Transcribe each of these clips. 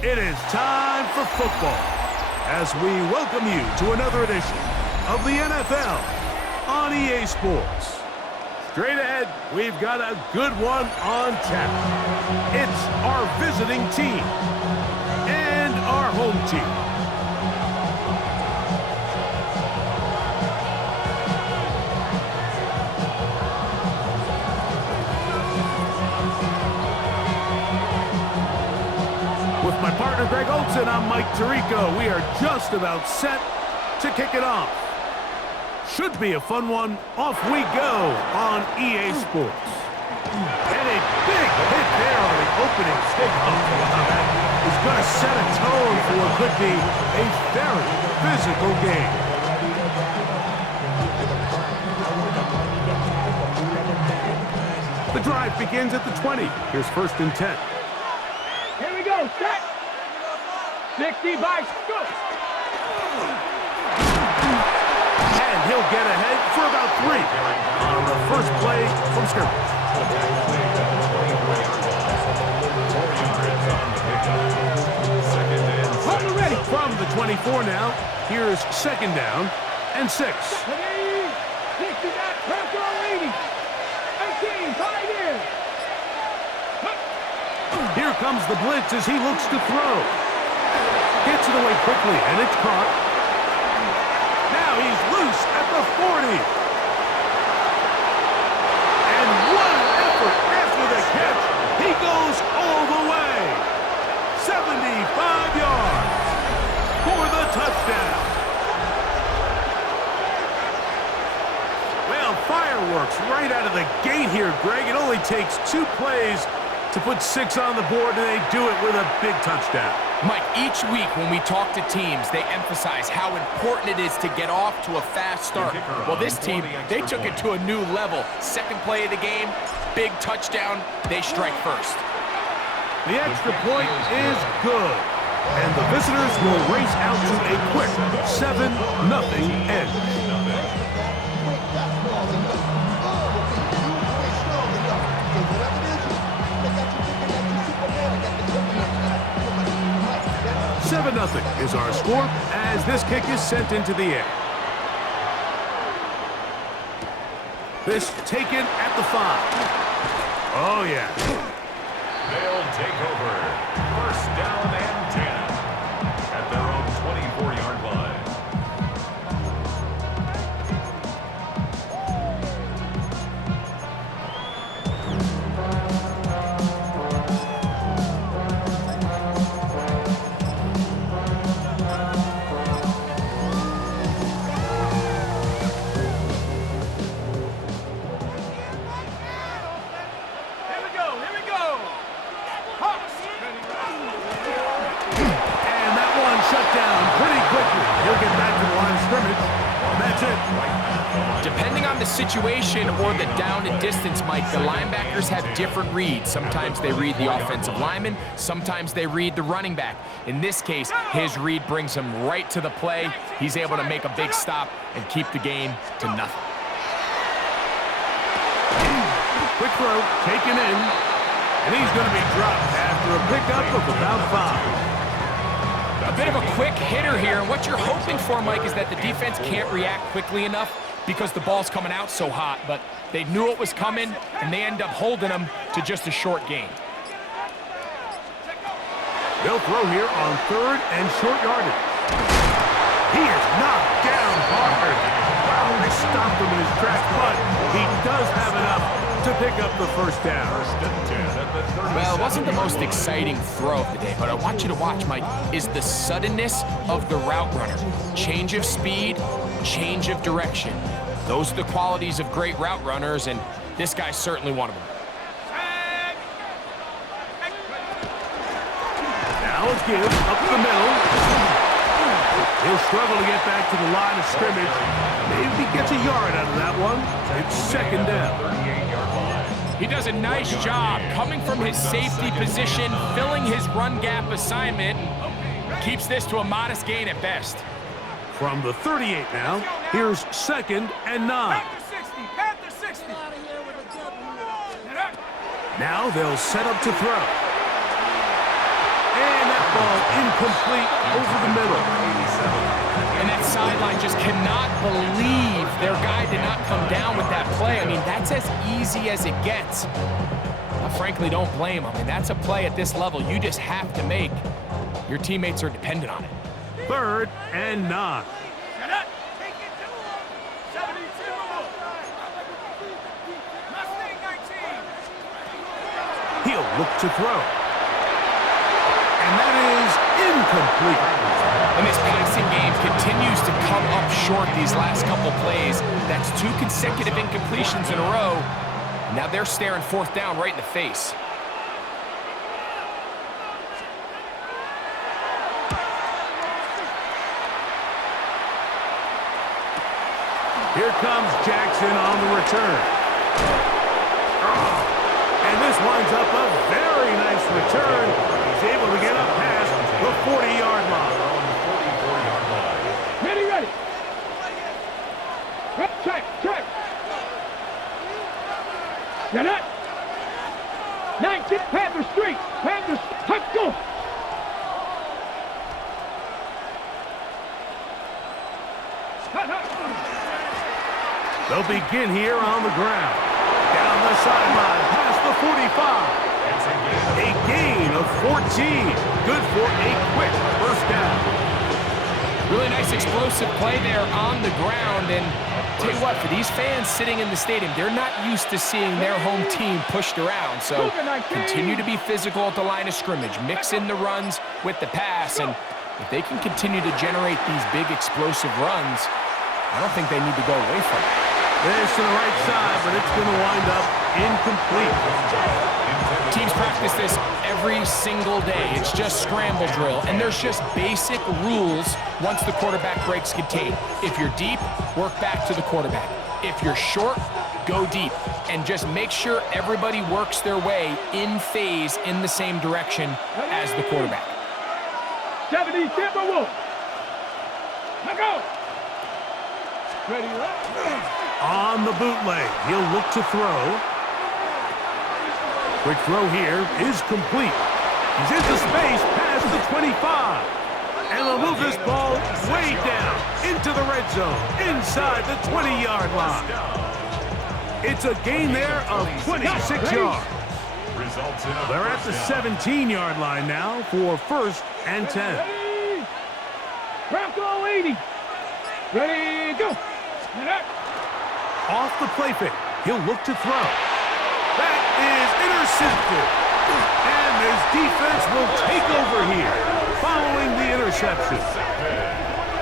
It is time for football as we welcome you to another edition of the NFL on EA Sports. Straight ahead, we've got a good one on tap. It's our visiting team and our home team. With my partner, Greg Olson, I'm Mike Tirico. We are just about set to kick it off. Should be a fun one. Off we go on EA Sports. And a big hit there on the opening kickoff. That is going to set a tone for what could be a very physical game. The drive begins at the 20. Here's 1st and 10. Here we go, set. 60 by scoop. And he'll get ahead for about 3 on the first play from scrimmage. Ready. From the 24 now, here's 2nd down and 6. 60 back, pressure on leading. 18, tight end. Here comes the blitz as he looks to throw. Gets it away quickly, and it's caught. Now he's loose at the 40. And what an effort after the catch. He goes all the way. 75 yards for the touchdown. Well, fireworks right out of the gate here, Greg. It only takes 2 plays to put 6 on the board, and they do it with a big touchdown. Mike, each week when we talk to teams, they emphasize how important it is to get off to a fast start. Well, this team, they took it to a new level. 2nd play of the game, big touchdown, they strike first. The extra point is good, and the visitors will race out to a quick 7-0 edge. Nothing is our score as this kick is sent into the air. This taken at the 5. Oh, yeah. They'll take over. 1st down and 10 at their own 24-yard line. Depending on the situation or the down and distance, Mike, the linebackers have different reads. Sometimes they read the offensive lineman, sometimes they read the running back. In this case, his read brings him right to the play. He's able to make a big stop and keep the game to nothing. Quick throw, taken in, and he's going to be dropped after a pickup of about 5. A bit of a quick hitter here, and what you're hoping for, Mike, is that the defense can't react quickly enough because the ball's coming out so hot, but they knew it was coming, and they end up holding them to just a short gain. They'll throw here on 3rd and short yardage. He is knocked down hard. Wow, they stopped him in his tracks, but he does have enough to pick up the 1st down. Well, it wasn't the most exciting throw of the day, but I want you to watch, Mike, is the suddenness of the route runner. Change of speed, change of direction. Those are the qualities of great route runners, and this guy's certainly one of them. Now a give up the middle. He'll struggle to get back to the line of scrimmage. Maybe he gets a yard out of that one. It's 2nd down. He does a nice job coming from his safety position, filling his run gap assignment, and keeps this to a modest gain at best. From the 38 now, here's 2nd and 9. Panther 60. Now they'll set up to throw. And that ball incomplete over the middle. And that sideline just cannot believe their guy did not come down with that play. I mean, that's as easy as it gets. I frankly don't blame him. I mean, that's a play at this level you just have to make. Your teammates are dependent on it. 3rd and 9. He'll look to throw. And that is incomplete. And this passing game continues to come up short these last couple plays. That's 2 consecutive incompletions in a row. And now they're staring 4th down right in the face. Here comes Jackson on the return. And this winds up a very nice return. He's able to get up past the 40-yard line. Ready. Check. Get up. 19, Panther Street. Let's go. They'll begin here on the ground. Down the sideline, past the 45. A gain of 14. Good for a quick first down. Really nice explosive play there on the ground. And tell you what, for these fans sitting in the stadium, they're not used to seeing their home team pushed around. So continue to be physical at the line of scrimmage. Mix in the runs with the pass. And if they can continue to generate these big explosive runs, I don't think they need to go away from it. This to the right side, but it's going to wind up incomplete. Teams practice this every single day. It's just scramble drill, and there's just basic rules once the quarterback breaks contain. If you're deep, work back to the quarterback. If you're short, go deep. And just make sure everybody works their way in phase in the same direction as the quarterback. 70 Timberwolves. Let go. Ready, On the bootleg, he'll look to throw. Quick throw here is complete. He's into space past the 25. And they'll move this ball way down into the red zone, inside the 20-yard line. It's a gain there of 26 yards. They're at the 17-yard line now for 1st and 10. Ready. Bronco 80. Ready, go. Off the play fake, he'll look to throw. That is intercepted. And his defense will take over here following the interception.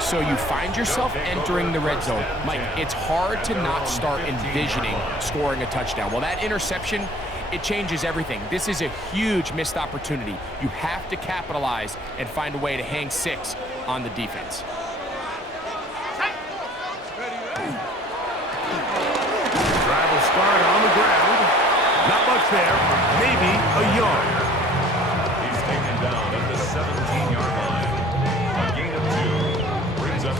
So you find yourself entering the red zone. Mike, it's hard to not start envisioning scoring a touchdown. Well, that interception, it changes everything. This is a huge missed opportunity. You have to capitalize and find a way to hang 6 on the defense. Drive will start on the ground. Not much there, maybe a yard. He's taken down at the 17-yard line. A gain of 2 brings up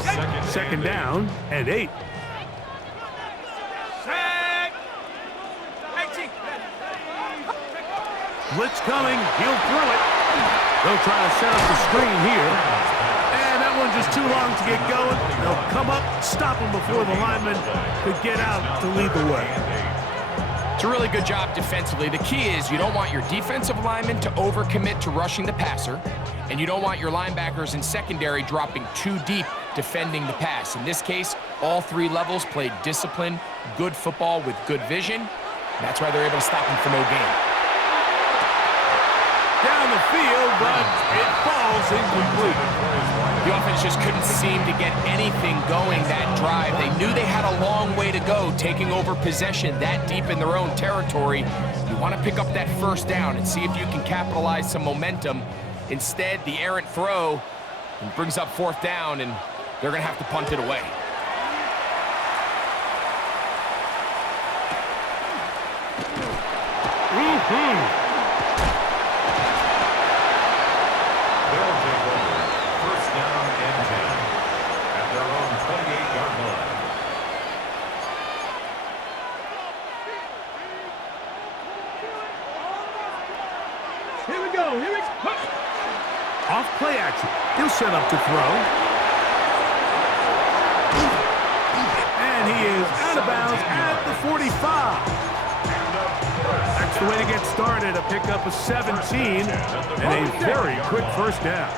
second down and 8. Blitz coming, he'll throw it. They'll try to set up the screen here. And that one just too long to get going. They'll come up, stop him before the lineman could get out to lead the way. It's a really good job defensively. The key is you don't want your defensive linemen to overcommit to rushing the passer, and you don't want your linebackers in secondary dropping too deep defending the pass. In this case, all 3 levels played disciplined, good football with good vision. That's why they're able to stop him for no gain. Down the field, but it falls incomplete. The offense just couldn't seem to get anything going that drive. They knew they had a long way to go, taking over possession that deep in their own territory. You want to pick up that first down and see if you can capitalize some momentum. Instead, the errant throw brings up 4th down, and they're going to have to punt it away. They'll take over. 1st down and 10 at their own 28-yard line. Here we go. Off play action. He'll set up to throw. And he is out of bounds at the 45. That's the way to get started. A pickup of 17 and a very quick first down.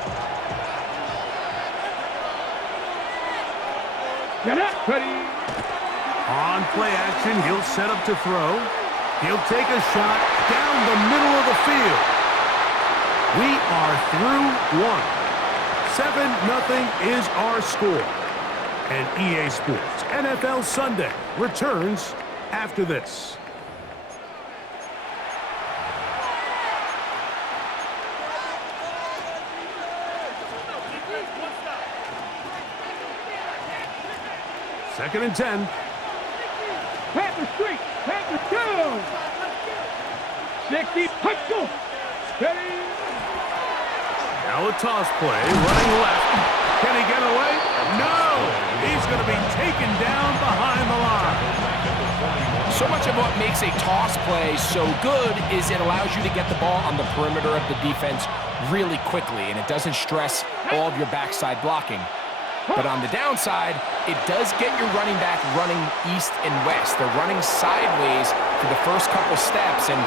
Get up, ready. On play action, he'll set up to throw. He'll take a shot down the middle of the field. We are through one. 7-0 is our score. And EA Sports NFL Sunday returns after this. Second and 10. Panther streak. Panther 2. 60. Let's go. Ready. Now a toss play, running left. Can he get away? No! He's going to be taken down behind the line. So much of what makes a toss play so good is it allows you to get the ball on the perimeter of the defense really quickly, and it doesn't stress all of your backside blocking. But on the downside, it does get your running back running east and west. They're running sideways for the first couple steps, and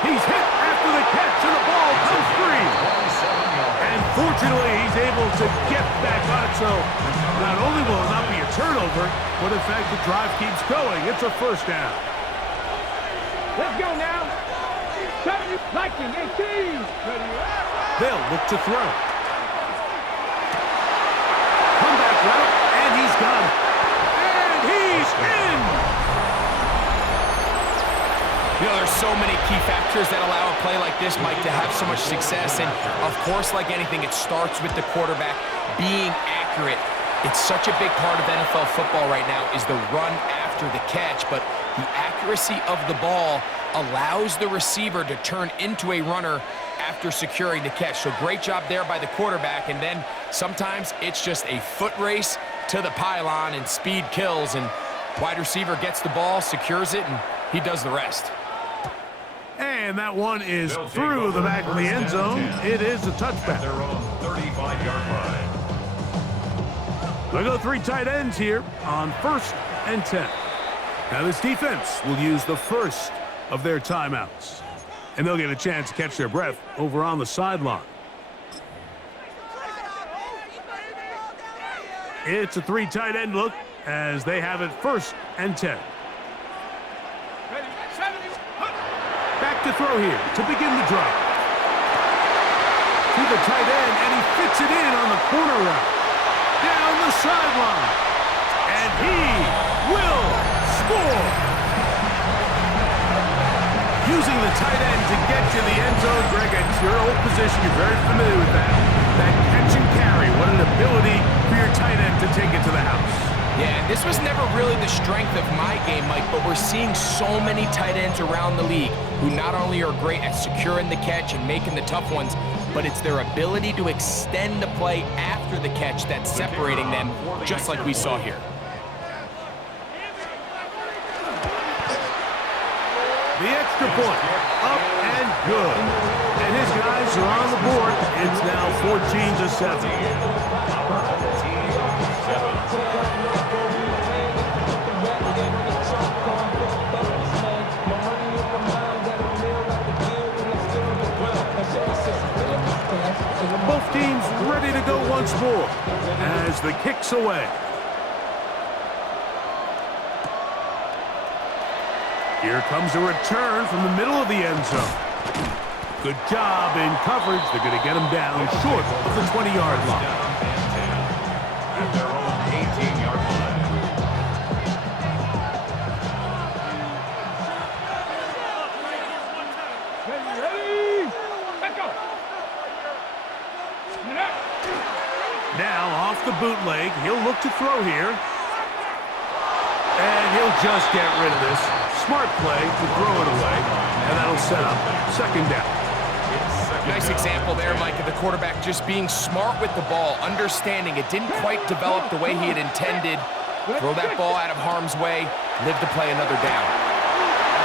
he's hit after the catch, and the ball comes free. And fortunately, he's able to get back on it, so not only will it not be a turnover, but in fact, the drive keeps going. It's a first down. Let's go now. 70, Viking, 18. They'll look to throw. Comeback route, and he's got it. And he's in! You know, there's so many key factors that allow a play like this, Mike, to have so much success. And, of course, like anything, it starts with the quarterback being accurate. It's such a big part of NFL football right now is the run after the catch. But the accuracy of the ball allows the receiver to turn into a runner after securing the catch. So great job there by the quarterback. And then sometimes it's just a foot race to the pylon and speed kills. And wide receiver gets the ball, secures it, and he does the rest. And that one is through the back of the end zone. It is a touchback. Their own 35-yard line. We'll go three tight ends here on 1st and 10. Now this defense will use the first of their timeouts. And they'll get a chance to catch their breath over on the sideline. It's a three tight end look as they have it 1st and 10. Back to throw here to begin the drive. To the tight end, and he fits it in on the corner route. Down the sideline. And he will score. Using the tight end to get to the end zone, Greg, it's your old position. You're very familiar with that. That catch and carry. What an ability for your tight end to take it to the house. Yeah, this was never really the strength of my game, Mike, but we're seeing so many tight ends around the league who not only are great at securing the catch and making the tough ones, but it's their ability to extend the play after the catch that's separating them, just like we saw here. The extra point, up and good. And his guys are on the board. It's now 14-7. Both teams ready to go once more as the kick's away. Here comes a return from the middle of the end zone. Good job in coverage. They're going to get him down short of the 20-yard line. At their own 18-yard line. Ready? Let's go. Now off the bootleg. He'll look to throw here. And he'll just get rid of this. Smart play to throw it away. And that'll set up 2nd down. Nice example there, Mike, of the quarterback just being smart with the ball, understanding it didn't quite develop the way he had intended. Throw that ball out of harm's way, live to play another down.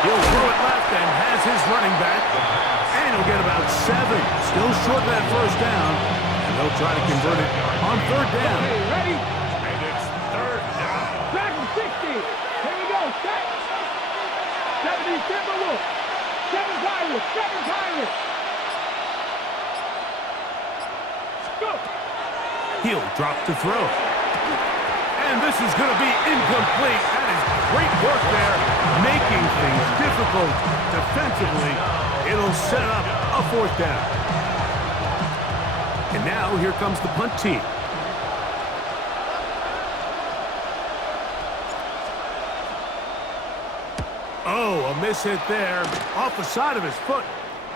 He'll throw it left, and has his running back. And he'll get about 7. Still short of that first down. And they'll try to convert it on third down. Okay, ready? And it's third down. Back and 60. Here we go. Set. 70 Timberwolves. 7 Pirates. 7 Pirates. Go. He'll drop to throw. And this is going to be incomplete. That is great work there, making things difficult defensively. It'll set up a fourth down. And now here comes the punt team. Oh, a miss hit there off the side of his foot.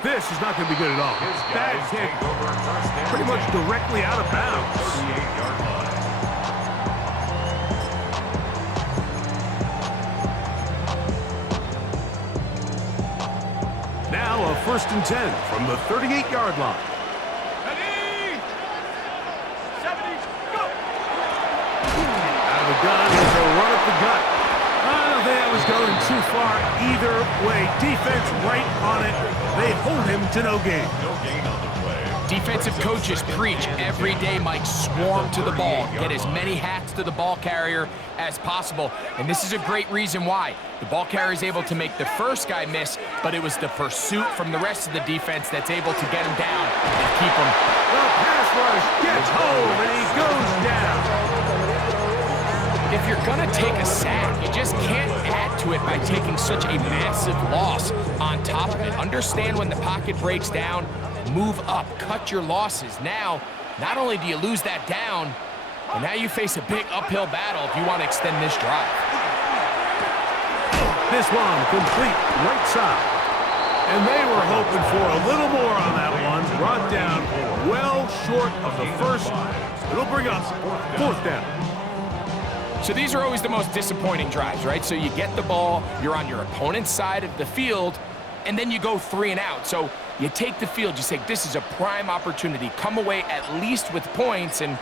This is not going to be good at all. Bad hit, pretty much directly out of bounds. 38-yard line. Now a 1st and 10 from the 38-yard line. Ready? 70. Go. Out of the gun is a run up the gut. I don't think that was going too far either way. Defense right on it. They hold him to no gain. No gain on the play. Defensive coaches preach every day, Mike, swarm to the ball. Get as many hats to the ball carrier as possible. And this is a great reason why. The ball carrier is able to make the first guy miss, but it was the pursuit from the rest of the defense that's able to get him down and keep him. The pass rush gets home, and he goes down. If you're going to take a sack, you just can't add to it by taking such a massive loss on top of it. Understand when the pocket breaks down, move up, cut your losses. Now, not only do you lose that down, but now you face a big uphill battle if you want to extend this drive. This one complete right side. And they were hoping for a little more on that one. Brought down well short of the first. It'll bring up fourth down. So these are always the most disappointing drives, right? So you get the ball, you're on your opponent's side of the field, and then you go 3 and out. So you take the field, you say, this is a prime opportunity. Come away at least with points, and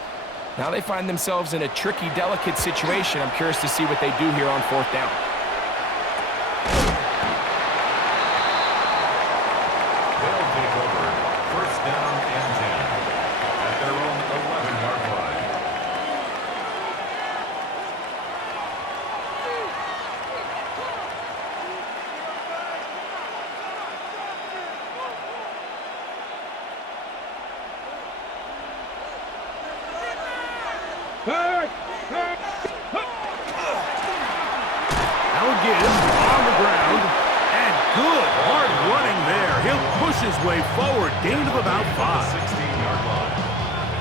now they find themselves in a tricky, delicate situation. I'm curious to see what they do here on fourth down. They'll take over. First down and 10 at their own 11-yard line. Third. Now again, on the ground. And good hard running there. He'll push his way forward. Gain of about 5. 16-yard line.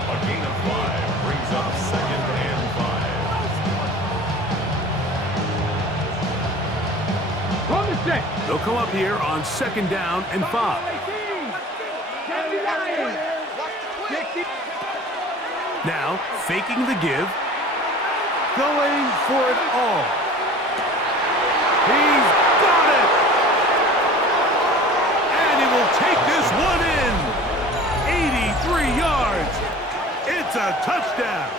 A gain of 5 brings up 2nd and 5. On the set. They'll come up here on 2nd down and 5. 60. Now, faking the give. Going for it all. He's got it! And he will take this one in. 83 yards. It's a touchdown.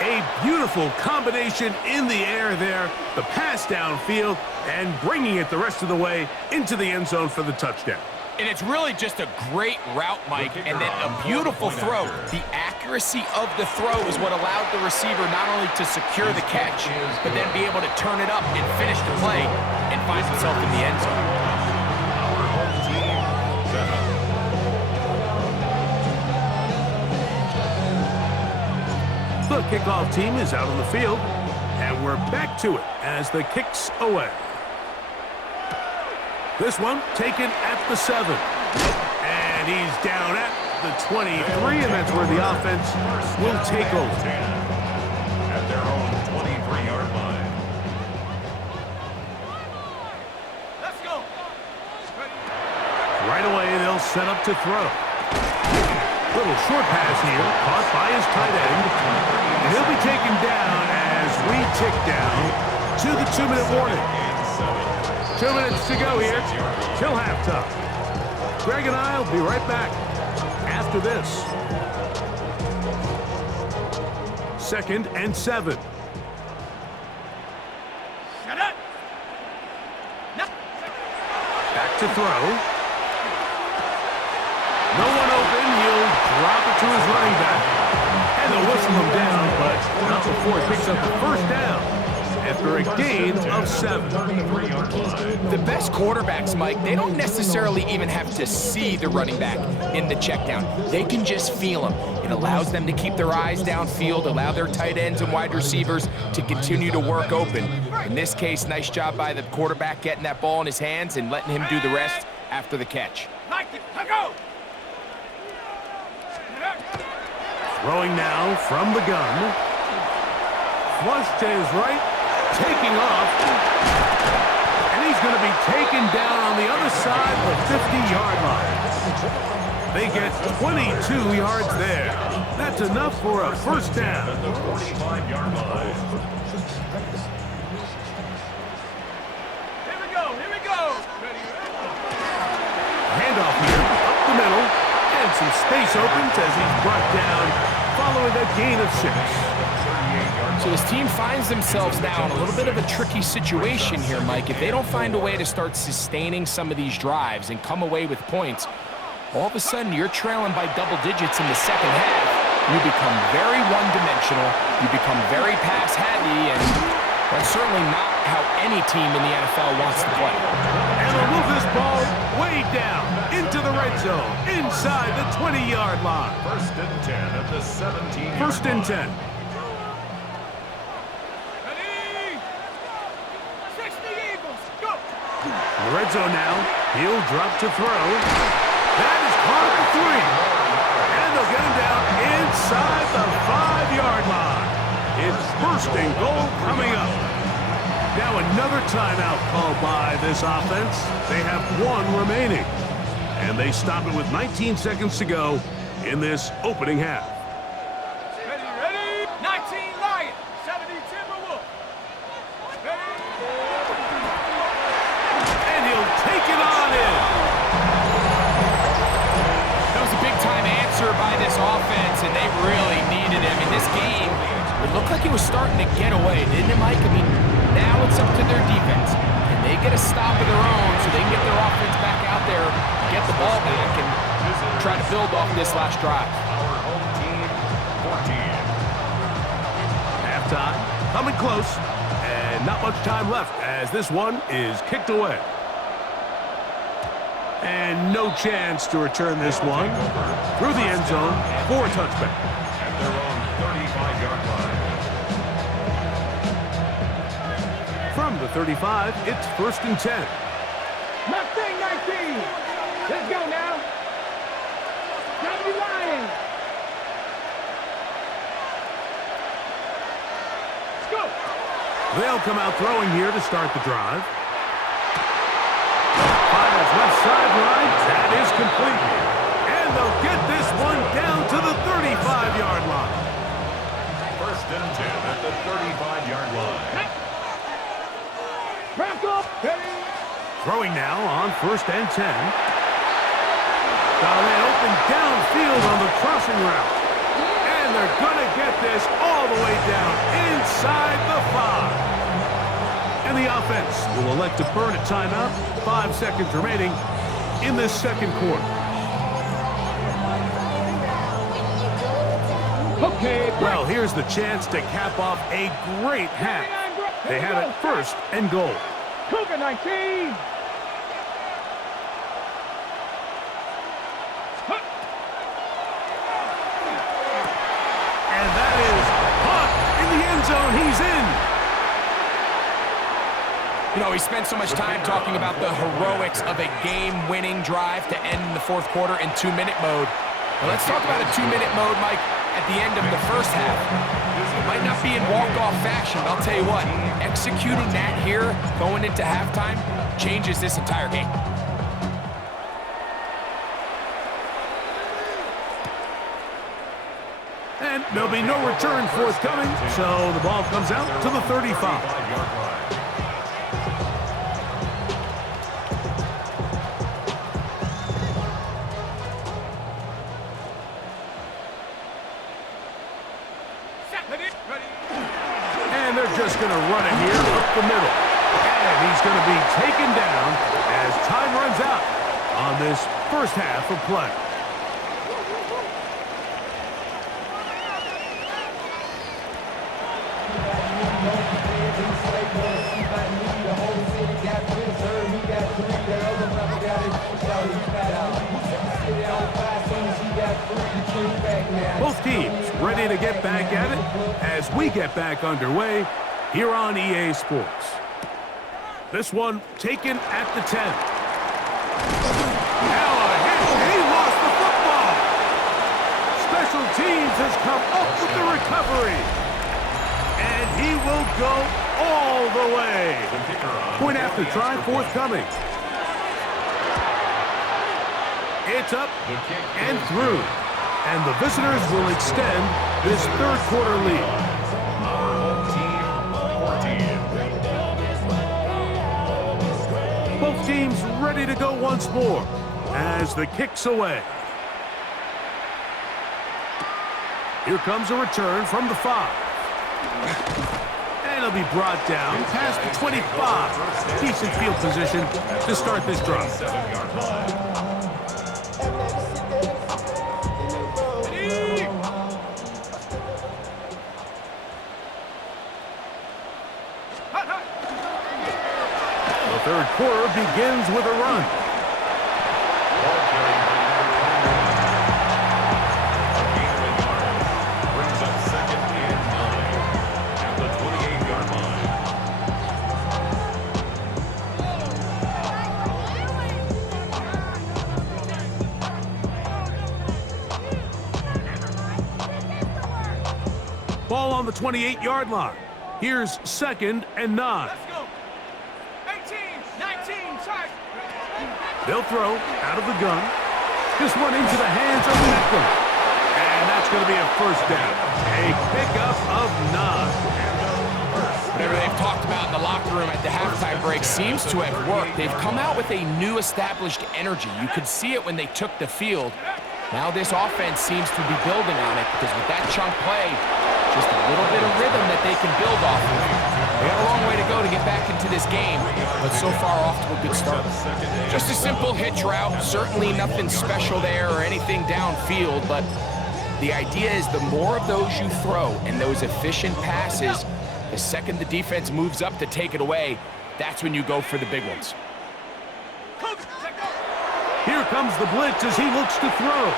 A beautiful combination in the air there. The pass downfield and bringing it the rest of the way into the end zone for the touchdown. And it's really just a great route, Mike, and then a beautiful throw. The accuracy of the throw is what allowed the receiver not only to secure the catch, but then be able to turn it up and finish the play and find himself in the end zone. Our home team set up. The kickoff team is out on the field, and we're back to it as the kick's away. This one taken at the 7. And he's down at the 23, and that's where the offense will take over. At their own 23-yard line. Let's go. Right away, they'll set up to throw. Little short pass here, caught by his tight end. And he'll be taken down as we tick down to the 2-minute warning. 2 minutes to go here till halftime. Greg and I will be right back after this. 2nd and 7. Shut up. to throw. No one open. He'll drop it to his running back. And they'll whistle him down, but not before he picks up the first down after a gain of 7. The best quarterbacks, Mike, they don't necessarily even have to see the running back in the check down. They can just feel him. It allows them to keep their eyes downfield, allow their tight ends and wide receivers to continue to work open. In this case, nice job by the quarterback getting that ball in his hands and letting him do the rest after the catch. Throwing now from the gun. Flush to his right, taking off. And he's going to be taken down on the other side of the 50-yard line. They get 22 yards there. That's enough for a first down. At the 45-yard line. Here we go. Handoff here, up the middle, and some space opens as he's brought down following a gain of 6. So this team finds themselves now in a little bit of a tricky situation here, Mike. If they don't find a way to start sustaining some of these drives and come away with points, all of a sudden you're trailing by double digits in the second half. You become very one-dimensional, you become very pass-heavy, and that's certainly not how any team in the NFL wants to play. And they'll move this ball way down into the red zone, inside the 20-yard line. First and 10 at the 17-yard line. First and 10. In the red zone now, he'll drop to throw. That is caught at the 3. And they'll get him down inside the 5-yard line. It's first and goal coming up. Now another timeout called by this offense. They have 1 remaining. And they stop it with 19 seconds to go in this opening half. Ready? 19 Lions, 70 Timberwolves. And he'll take it on in. That was a big-time answer by this offense, and they really needed him. In this game, it looked like it was starting to get away, didn't it, Mike? I mean, now it's up to their defense. Can they get a stop of their own so they can get their offense back out there, get the ball back, and try to build off this last drive? Our home team, 14. Halftime, coming close, and not much time left as this one is kicked away. And no chance to return this one through the end zone for a touchback. At their own 35-yard line. From the 35, it's first and 10. Mustang 19. Let's go now. 70 Lions. Let's go. They'll come out throwing here to start the drive. Fires left sideline. That is complete. And they'll get this one down to the 35-yard line. First and 10 at the 35-yard line. Back up. Ready. Throwing now on first and 10. Galley open downfield on the crossing route. And they're going to get this all the way down inside the 5. And the offense will elect to burn a timeout. 5 seconds remaining in this second quarter. Okay. Well, here's the chance to cap off a great half. They have it first and goal. Cougar 19. And that is caught in the end zone. He's in. You know, we spent so much time talking about the heroics of a game-winning drive to end the fourth quarter in 2-minute mode. Well, let's talk about a 2-minute mode, Mike, at the end of the first half. It might not be in walk-off fashion, but I'll tell you what, executing that here, going into halftime, changes this entire game. And there'll be no return forthcoming, so the ball comes out to the 35. And they're just going to run it here up the middle. And he's going to be taken down as time runs out on this first half of play. Both teams ready to get back at it as we get back underway here on EA Sports. This one taken at the 10. Now a hit. He lost the football. Special teams has come up with the recovery. And he will go all the way. Point after try forthcoming. It's up and through. And the visitors will extend this third quarter lead. Our home team, 14. Both teams ready to go once more as the kick's away. Here comes a return from the 5. And it'll be brought down past the 25. Decent field position to start this drive. 7-yard line. The third quarter begins with a run. Ball carried by number 21. A gain of a yard. Brings up 2nd and 9 at the 28-yard line. Ball on the 28-yard line. Here's 2nd and 9. They'll throw out of the gun. This one into the hands of Nickel. And that's going to be a first down. A pickup of 9. Whatever they've talked about in the locker room at the halftime break seems to have worked. They've come out with a new established energy. You could see it when they took the field. Now this offense seems to be building on it because with that chunk play, just a little bit of rhythm that they can build off of. They got a long way to go to get back into this game, but so far off to a good start. Just a simple hitch route, certainly nothing special there or anything downfield, but the idea is the more of those you throw and those efficient passes, the second the defense moves up to take it away, that's when you go for the big ones. Here comes the blitz as he looks to throw.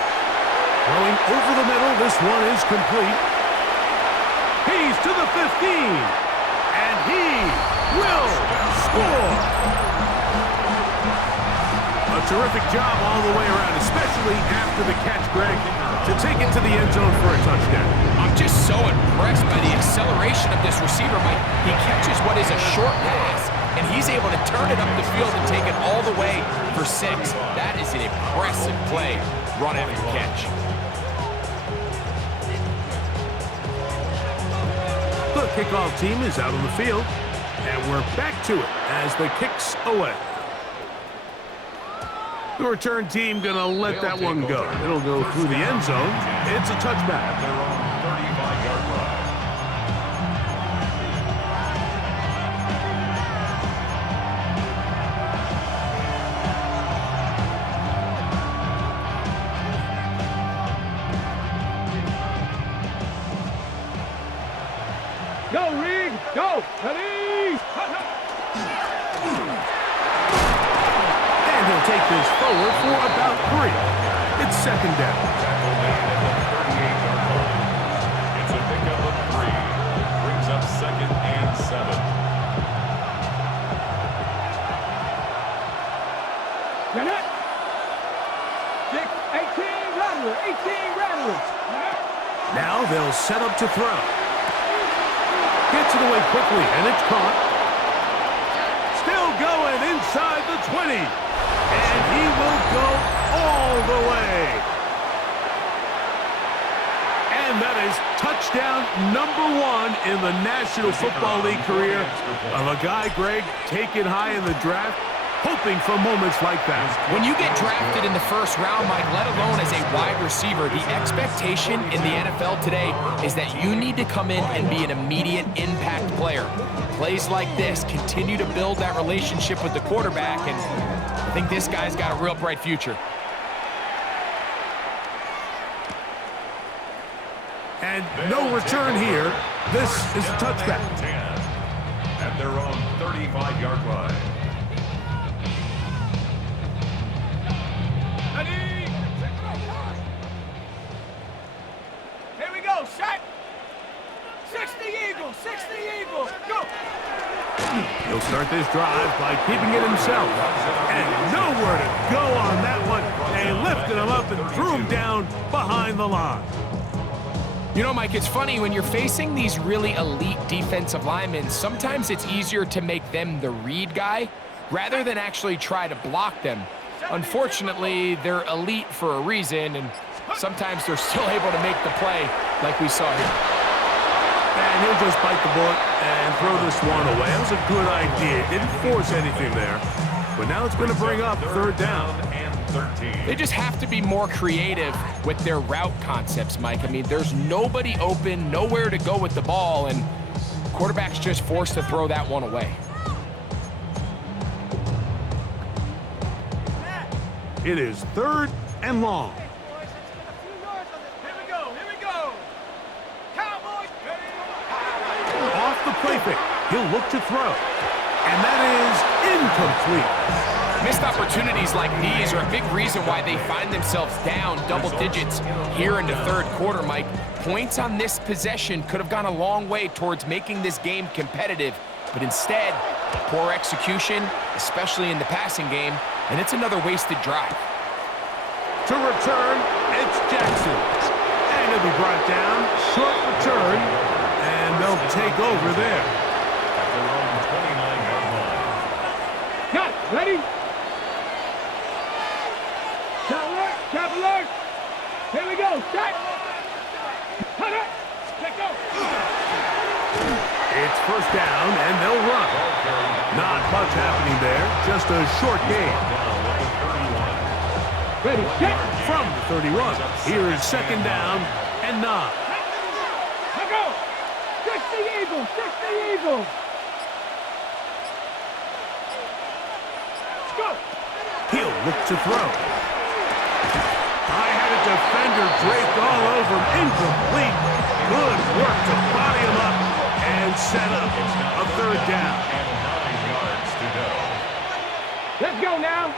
Throwing over the middle, this one is complete. He's to the 15. And he will score. A terrific job all the way around, especially after the catch, Greg, to take it to the end zone for a touchdown. I'm just so impressed by the acceleration of this receiver, Mike. He catches what is a short pass, and he's able to turn it up the field and take it all the way for 6. That is an impressive play, run after catch. The kickoff team is out on the field, and we're back to it as the kick's away. The return team going to let that one go. It'll go through the end zone. It's a touchback. At their own 35-yard line. Go, Reed! Go! Ready! And he'll take this forward for about 3. It's 2nd down. Tackle made at the 38-yard line. It's a pickup of 3. Brings up 2nd and 7. Get it! 18 Rattler! 18 Rattler! Now they'll set up to throw. Gets it away quickly, and it's caught. Still going inside the 20. And he will go all the way. And that is touchdown number 1 in the National Football League career of a guy, Greg, taken high in the draft. hoping for moments like that. When you get drafted in the first round, Mike, let alone as a wide receiver, the expectation in the NFL today is that you need to come in and be an immediate impact player. Plays like this continue to build that relationship with the quarterback, and I think this guy's got a real bright future. And no return here. This is a touchback. At their own 35-yard line. Here we go, shot. 60 Eagles, 60 Eagles, go. He'll start this drive by keeping it himself. And nowhere to go on that one. They lifted him up and threw him down behind the line. You know, Mike, it's funny, when you're facing these really elite defensive linemen, sometimes it's easier to make them the read guy rather than actually try to block them. Unfortunately, they're elite for a reason, and sometimes they're still able to make the play like we saw here. And he'll just bite the bullet and throw this one away. That was a good idea. Didn't force anything there. But now it's going to bring up third down. They just have to be more creative with their route concepts, Mike. I mean, there's nobody open, nowhere to go with the ball, and quarterback's just forced to throw that one away. It is third and long. Here we go, here we go. Cowboys. Off the play fake. He'll look to throw. And that is incomplete. Missed opportunities like these are a big reason why they find themselves down double digits here in the third quarter, Mike. Points on this possession could have gone a long way towards making this game competitive, but instead, poor execution, especially in the passing game, and it's another wasted drive. To return, it's Jackson. And he'll be brought down. Short return, and they'll take over there. At their own 29-yard line. Got it, ready? Trap alert! Here we go, set! Cut it! Let go! It's first down, and they'll run. Not much happening there, just a short gain. Ready, set! From the 31, here is second down and 9. Let go! 60 Eagles, 60 Eagles! Let's go! He'll look to throw. I had a defender draped all over him. Incomplete. Good work to body him up and set up a third down. And 9 yards to go. Let's go now.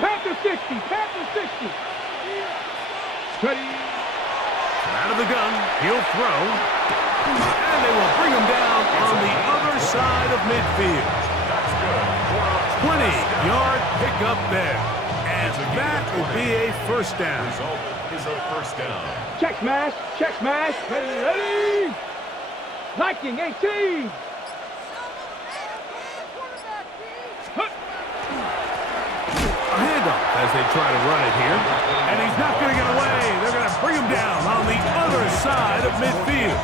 Panther 60, Panther 60. Ready. Out of the gun, he'll throw. And they will bring him down on the other side of midfield. 20-yard pickup there. And that will be a first down. Result is a first down. Check smash, check smash. Ready, ready. Viking 18. A handoff as they try to run it here. And he's not going to get away. They're going to bring him down on the other side of midfield.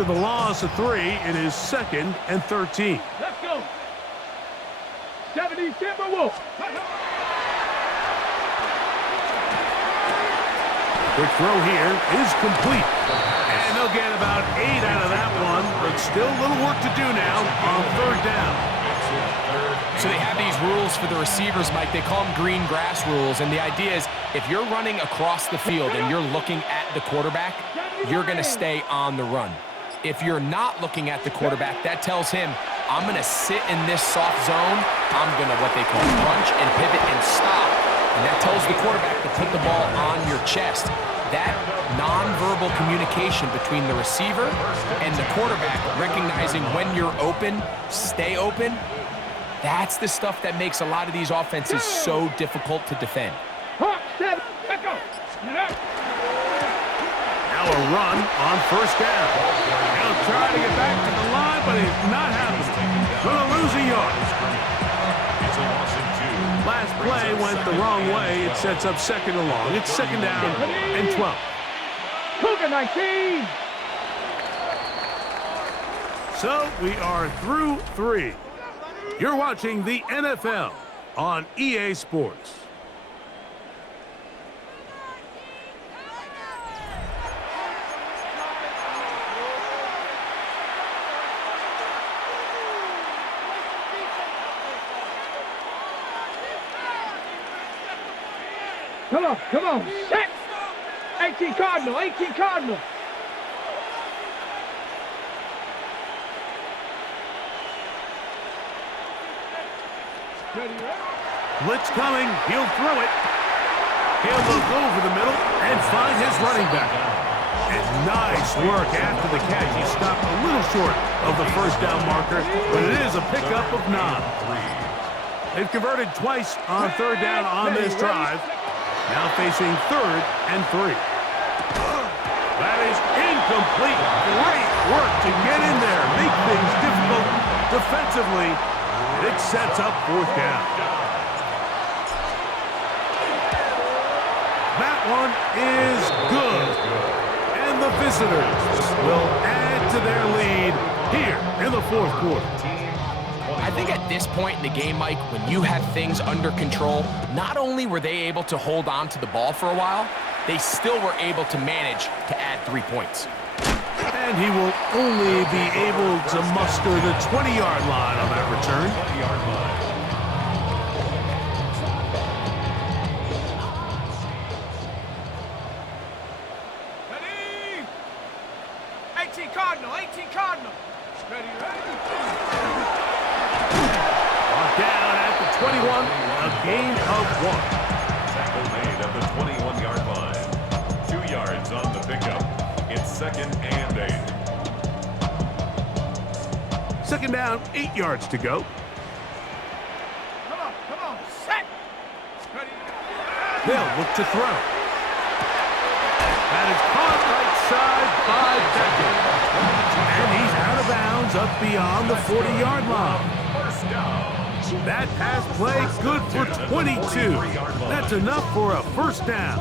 After the loss of 3, it is 2nd and 13. Let's go. 70 Timberwolves. Quick throw here is complete. And they'll get about 8 out of that one, but still a little work to do now on third down. So they have these rules for the receivers, Mike. They call them green grass rules, and the idea is if you're running across the field and you're looking at the quarterback, you're going to stay on the run. If you're not looking at the quarterback, that tells him, I'm going to sit in this soft zone. I'm going to, what they call, punch and pivot and stop. And that tells the quarterback to put the ball on your chest. That nonverbal communication between the receiver and the quarterback, recognizing when you're open, stay open, that's the stuff that makes a lot of these offenses so difficult to defend. Hawk 7. Let's go. Now a run on first down. He'll try to get back to the line, but it's not happening. Going to lose a yard. Last play went the wrong way. It sets up second and long. It's second down and 12. Cougar 19. So we are through 3. You're watching the NFL on EA Sports. Come on, set! 18 Cardinal, 18 Cardinal. Blitz coming, he'll throw it. He'll look over the middle and find his running back. And nice work after the catch. He stopped a little short of the first down marker, but it is a pickup of 9. They've converted twice on third down on this drive. Now facing 3rd and 3. That is incomplete. Great work to get in there, make things difficult defensively. It sets up 4th down. That one is good. And the visitors will add to their lead here in the 4th quarter. I think at this point in the game, Mike, when you have things under control, not only were they able to hold on to the ball for a while, they still were able to manage to add 3 points. And he will only be able to muster the 20-yard line on that return. 20-yard line. Ready? 18 Cardinal, 18 Cardinal. Ready? Down at the 21, a gain of 1. Tackle made at the 21-yard line. 2 yards on the pickup. It's 2nd and 8. 2nd down, 8 yards to go. Come on, set. Ready? They'll look to throw. That is caught right side by Beckett. And he's out of bounds up beyond the 40-yard line. First down. That pass play good for 22. That's enough for a 1st down.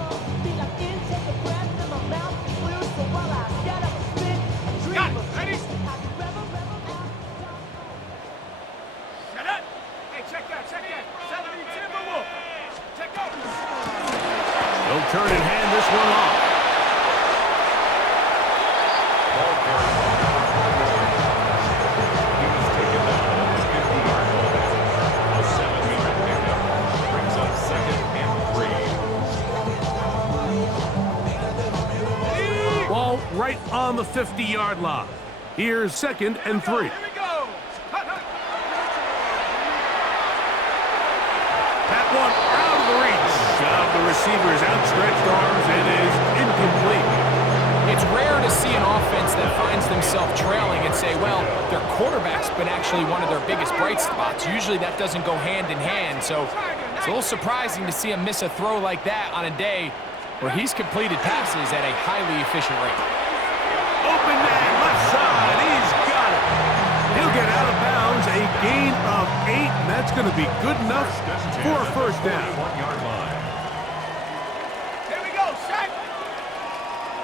Got it. Ready? Set up. Hey, check that. 70 Timberwolf. Check out. They'll turn and hand this one off. Ball carried by number 41. He was taken down at the 50-yard line. A 7-yard pickup brings up 2nd and 3. Ball right on the 50-yard line. Here's 2nd and 3. Here we go. That one out of the reach of the receiver's outstretched arms. It is incomplete. It's rare to see an offense that finds themselves trailing and say, well, their quarterback's been actually one of their biggest bright spots. Usually that doesn't go hand in hand, so it's a little surprising to see him miss a throw like that on a day where he's completed passes at a highly efficient rate. Open man, left side. He's got it. He'll get out of bounds. A gain of 8, and that's going to be good enough for a 1st down. 1-yard line. Here we go. Set.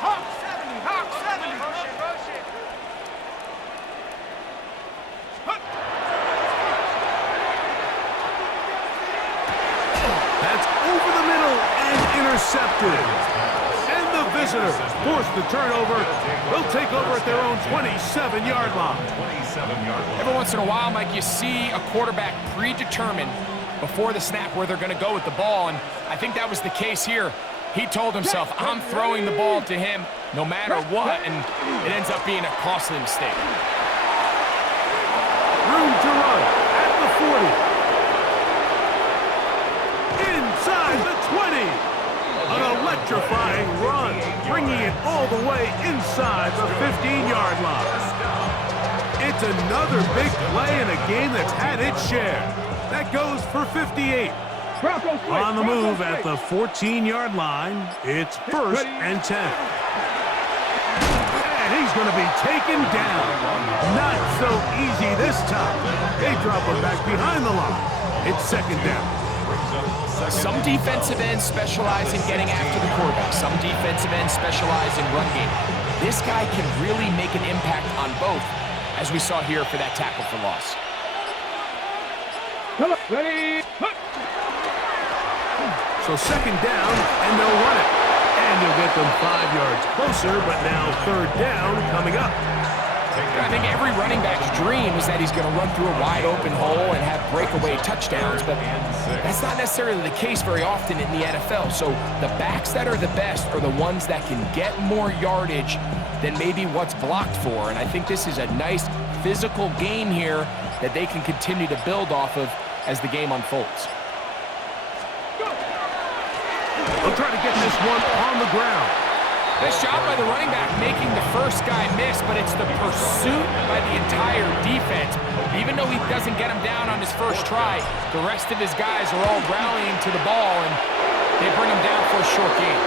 Hawk 70. Hawk 70. That's over the middle and intercepted. And the visitors force the turnover. They'll take over at their own 27-yard line. 27-yard line. Every once in a while, Mike, you see a quarterback predetermined before the snap where they're going to go with the ball, and I think that was the case here. He told himself, I'm throwing the ball to him no matter what, and it ends up being a costly mistake. Room to run at the 40. Inside the 20. An electrifying run, bringing it all the way inside the 15-yard line. It's another big play in a game that's had its share. That goes for 58. On the move at the 14-yard line, it's 1st and 10. And he's going to be taken down. Not so easy this time. They drop him back behind the line. It's 2nd down. Some defensive ends specialize in getting after the quarterback. Some defensive ends specialize in run game. This guy can really make an impact on both. as we saw here for that tackle for loss. Come on, ready, hut. So second down, and they'll run it. And they'll get them 5 yards closer, but now third down coming up. I think every running back's dream is that he's going to run through a wide open hole and have breakaway touchdowns, but that's not necessarily the case very often in the NFL. So the backs that are the best are the ones that can get more yardage than maybe what's blocked for. And I think this is a nice physical game here that they can continue to build off of as the game unfolds. They'll try to get this one on the ground. Nice job by the running back making the first guy miss, but it's the pursuit by the entire defense. Even though he doesn't get him down on his first try, the rest of his guys are all rallying to the ball, and they bring him down for a short gain.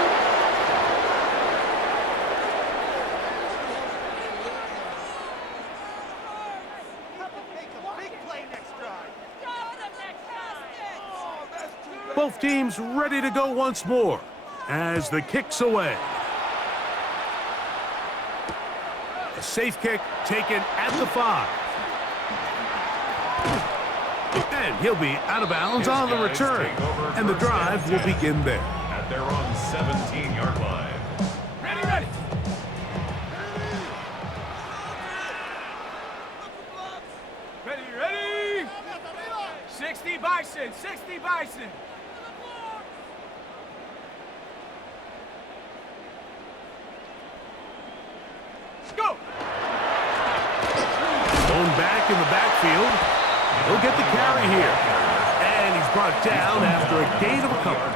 Both teams ready to go once more as the kick's away. A safe kick taken at the 5. And he'll be out of bounds on the return. And the drive will begin there. At their own 17-yard line. Ready, ready. Ready, ready. 60 Bison, 60 Bison. Go! Going back in the backfield. He'll get the carry here. And he's brought down after a gain of a couple.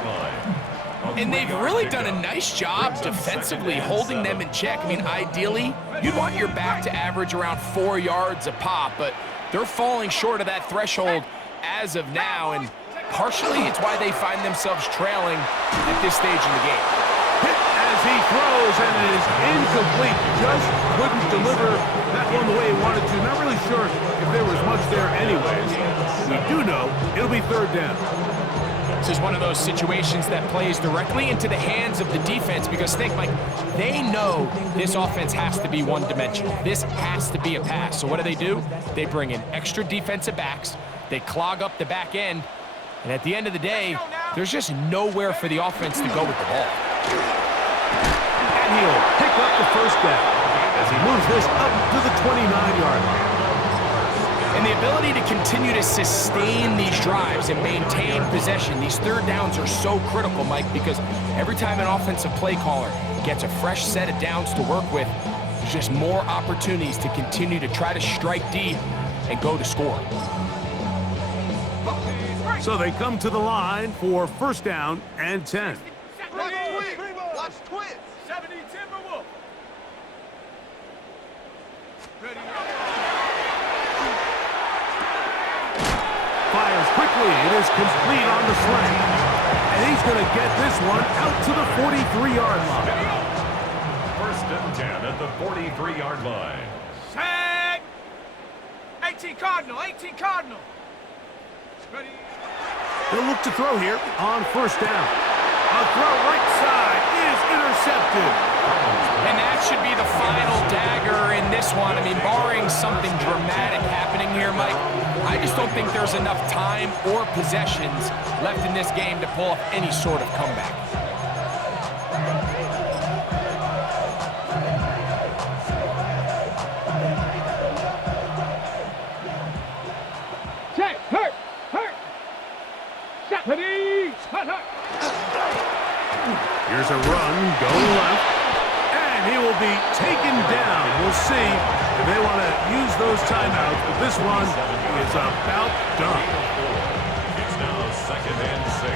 And they've really done a nice job defensively holding them in check. I mean, ideally, you'd want your back to average around 4 yards a pop, but they're falling short of that threshold as of now, and partially it's why they find themselves trailing at this stage in the game. Hit as he throws, and it is incomplete. Just couldn't deliver that one the way he wanted to. Not really sure if there was much there anyways. We do know it'll be third down. This is one of those situations that plays directly into the hands of the defense because think, Mike, they know this offense has to be one-dimensional. This has to be a pass. So what do? They bring in extra defensive backs. They clog up the back end. And at the end of the day, there's just nowhere for the offense to go with the ball. And he'll pick up the first down as he moves this up to the 29-yard line. And the ability to continue to sustain these drives and maintain possession, these third downs are so critical, Mike, because every time an offensive play caller gets a fresh set of downs to work with, there's just more opportunities to continue to try to strike deep and go to score. So they come to the line for first down and 10. Watch twins. Watch twins. 70 Timberwolf. Ready. Fires quickly. It is complete on the slant. And he's going to get this one out to the 43-yard line. First and 10 at the 43-yard line. Set. 18 Cardinal. 18 Cardinal. Ready. He'll look to throw here on first down. A throw right side is intercepted. And that should be the final dagger in this one. I mean, barring something dramatic happening here, Mike, I just don't think there's enough time or possessions left in this game to pull off any sort of comeback. Check. Hurt. Hurt. Set. Ready. Hut, hut. Here's a run going left. And he will be taken down. We'll see if they want to use those timeouts, but this one is about done. It's now second and 6.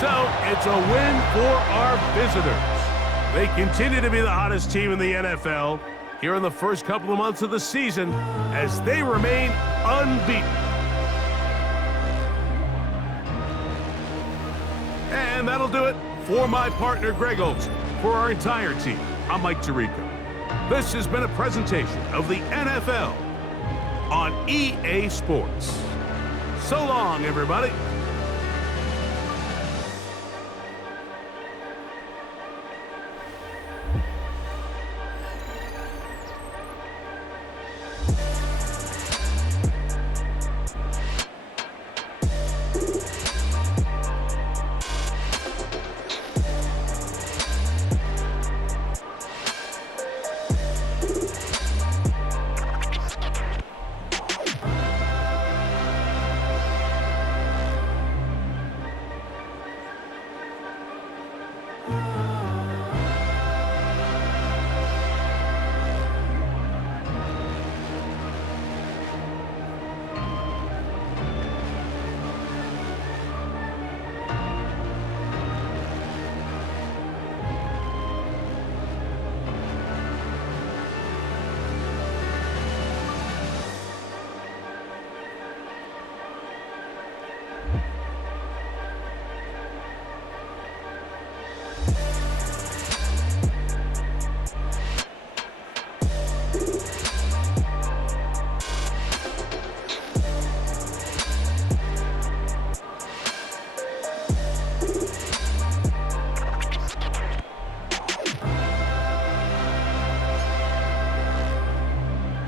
So it's a win for our visitors. They continue to be the hottest team in the NFL here in the first couple of months of the season as they remain unbeaten. And that'll do it for my partner, Greg Olsen. For our entire team, I'm Mike Tirico. This has been a presentation of the NFL on EA Sports. So long, everybody.